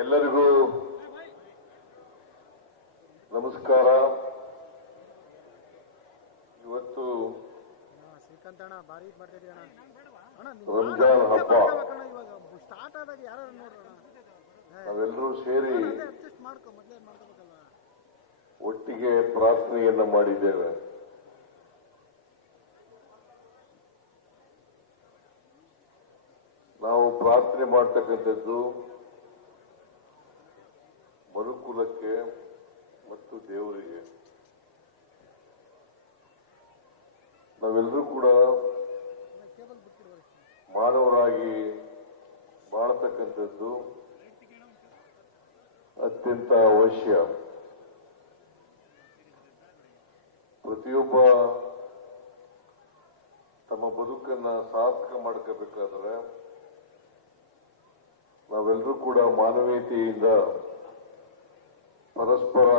ಎಲ್ಲರಿಗೂ ನಮಸ್ಕಾರ. ಇವತ್ತು ರಂಜಾನ್ ಹಬ್ಬ. ನಾವೆಲ್ಲರೂ ಸೇರಿ ಒಟ್ಟಿಗೆ ಪ್ರಾರ್ಥನೆಯನ್ನ ಮಾಡಿದ್ದೇವೆ. ನಾವು ಪ್ರಾರ್ಥನೆ ಮಾಡ್ತಕ್ಕಂಥದ್ದು ಮನುಕುಲಕ್ಕೆ ಮತ್ತು ದೇವರಿಗೆ. ನಾವೆಲ್ಲರೂ ಕೂಡ ಮಾನವರಾಗಿ ಬಾಳತಕ್ಕಂಥದ್ದು ಅತ್ಯಂತ ಅವಶ್ಯ. ಪ್ರತಿಯೊಬ್ಬ ತಮ್ಮ ಬದುಕನ್ನ ಸಾರ್ಥಕ ಮಾಡ್ಕೋಬೇಕಾದ್ರೆ ನಾವೆಲ್ಲರೂ ಕೂಡ ಮಾನವೀಯತೆಯಿಂದ ಪರಸ್ಪರ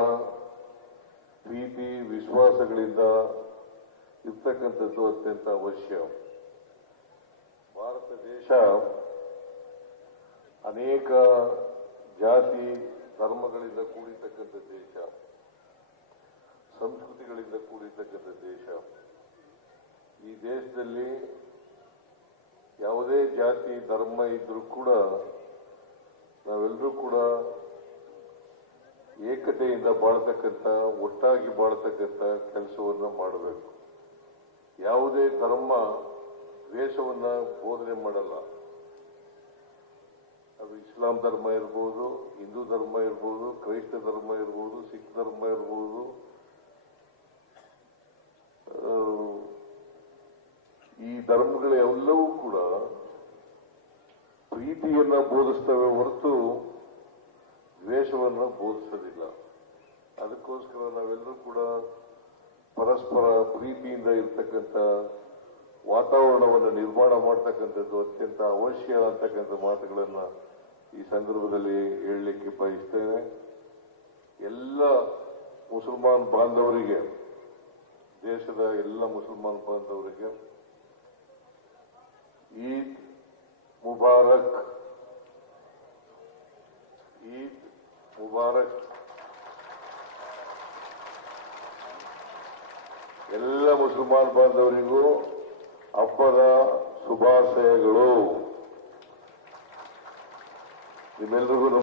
ಪ್ರೀತಿ ವಿಶ್ವಾಸಗಳಿಂದ ಇರ್ತಕ್ಕಂಥದ್ದು ಅತ್ಯಂತ ಅವಶ್ಯ. ಭಾರತ ದೇಶ ಅನೇಕ ಜಾತಿ ಧರ್ಮಗಳಿಂದ ಕೂಡಿರ್ತಕ್ಕಂಥ ದೇಶ, ಸಂಸ್ಕೃತಿಗಳಿಂದ ಕೂಡಿರ್ತಕ್ಕಂಥ ದೇಶ. ಈ ದೇಶದಲ್ಲಿ ಯಾವುದೇ ಜಾತಿ ಧರ್ಮ ಇದ್ರೂ ಕೂಡ ನಾವೆಲ್ಲರೂ ಕೂಡ ಏಕತೆಯಿಂದ ಬಾಳ್ತಕ್ಕಂಥ, ಒಟ್ಟಾಗಿ ಬಾಳ್ತಕ್ಕಂಥ ಕೆಲಸವನ್ನ ಮಾಡಬೇಕು. ಯಾವುದೇ ಧರ್ಮ ದ್ವೇಷವನ್ನ ಬೋಧನೆ ಮಾಡಲ್ಲ. ಅದು ಇಸ್ಲಾಂ ಧರ್ಮ ಇರ್ಬೋದು, ಹಿಂದೂ ಧರ್ಮ ಇರ್ಬೋದು, ಕ್ರೈಸ್ತ ಧರ್ಮ ಇರ್ಬೋದು, ಸಿಖ್ ಧರ್ಮ ಇರ್ಬೋದು. ಈ ಧರ್ಮಗಳೆಲ್ಲವೂ ಕೂಡ ಪ್ರೀತಿಯನ್ನ ಬೋಧಿಸ್ತವೆ ಹೊರತು ದ್ವೇಷವನ್ನು ಬೋಧಿಸೋದಿಲ್ಲ. ಅದಕ್ಕೋಸ್ಕರ ನಾವೆಲ್ಲರೂ ಕೂಡ ಪರಸ್ಪರ ಪ್ರೀತಿಯಿಂದ ಇರ್ತಕ್ಕಂಥ ವಾತಾವರಣವನ್ನು ನಿರ್ಮಾಣ ಮಾಡತಕ್ಕಂಥದ್ದು ಅತ್ಯಂತ ಅವಶ್ಯ ಅಂತಕ್ಕಂಥ ಮಾತುಗಳನ್ನ ಈ ಸಂದರ್ಭದಲ್ಲಿ ಹೇಳಲಿಕ್ಕೆ ಬಯಸ್ತೇನೆ. ಎಲ್ಲ ಮುಸಲ್ಮಾನ್ ಬಾಂಧವರಿಗೆ, ದೇಶದ ಎಲ್ಲ ಮುಸಲ್ಮಾನ್ ಬಾಂಧವರಿಗೆ ಈದ್ ಮುಬಾರಕ್, ಈದ್ ಮುಬಾರಕ್. ಎಲ್ಲ ಮುಸಲ್ಮಾನ್ ಬಾಂಧವರಿಗೂ ಹಬ್ಬದ ಶುಭಾಶಯಗಳು. ನಿಮ್ಮೆಲ್ಲರಿಗೂ